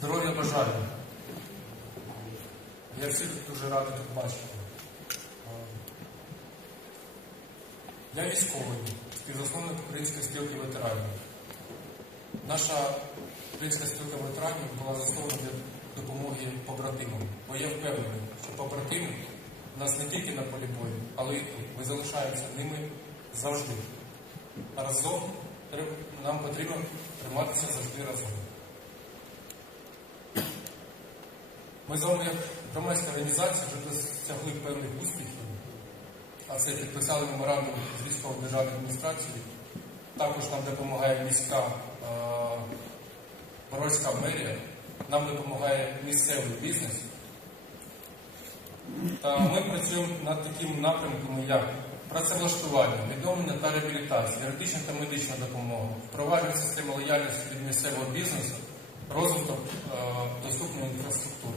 Здоров'я бажаю. Я всіх дуже радий тут бачити. Я військовий, співзасновник Української спілки ветеранів. Наша Українська спілка ветеранів була заснована для допомоги побратимам. Бо я впевнений, що побратими в нас не тільки на полі бою, але й тут. Ми залишаємося ними завжди. Разом нам потрібно триматися завжди разом. Ми з вами, як громадська організація, вже досягли певних успіхів, а це підписали меморандум з військовою державною адміністрацією. Також нам допомагає міська е, мерія, нам допомагає місцевий бізнес. Та ми працюємо над такими напрямками, як працевлаштування, відновлення та реабілітація, юридична та медична допомога, впровадження системи лояльності від місцевого бізнесу, розвиток доступної інфраструктури.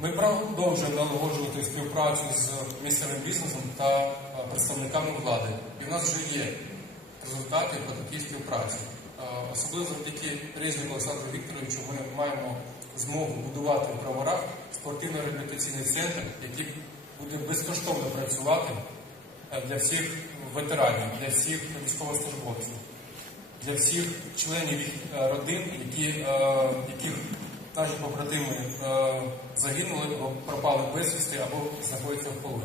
Ми продовжуємо налагоджувати співпрацю з місцевим бізнесом та е, представниками влади. І в нас вже є результати по такій співпраці. Е, Особливо завдяки Резніку Олександру Вікторовичу ми маємо змогу будувати в Броварах спортивно-реабілітаційний центр, який буде безкоштовно працювати е, для всіх ветеранів, для всіх військовослужбовців, для всіх членів родин, які, яких наші побратими е, загинули або пропали безвісти, або знаходяться в полоні.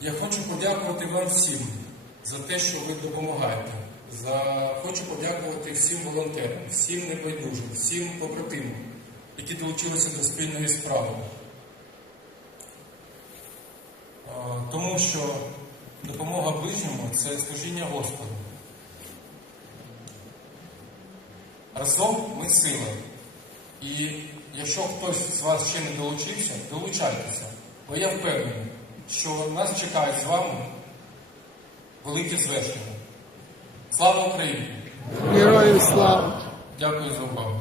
Я хочу подякувати вам всім за те, що ви допомагаєте. За... Хочу подякувати всім волонтерам, всім небайдужим, всім побратимам, які долучилися до спільної справи. Е, Тому що допомога ближньому це служіння Господу. Разом ми сила. І якщо хтось з вас ще не долучився, долучайтеся. Бо я впевнений, що нас чекають з вами великі звершення. Слава Україні! Героям слава! Дякую за увагу.